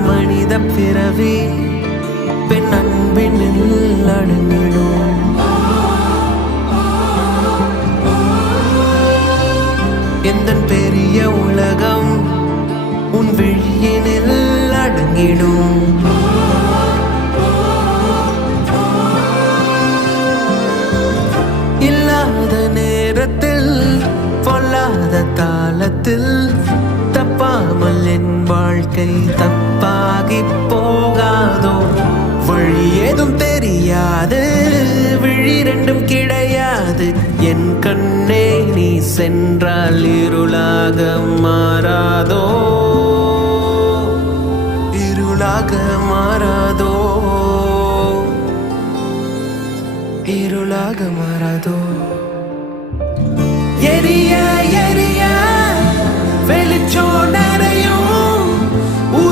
மனித பிறவி பெண் அன்பினில் அடங்கிடும். எந்தன் பெரிய உலகம் உன் விழியினில் அடங்கிடும். இல்லாத நேரத்தில் பொல்லாத தாளத்தில் தப்பாமல் என் வாழ்க்கை தப்பாகி போகாதோ. வழி ஏதும் தெரியாது, விழி ரெண்டும் கிடையாது. என் கண்ணே நீ சென்றால் இருளாக மாறாதோ, இருளாக மாறாதோ, இருளாக மாறாதோ.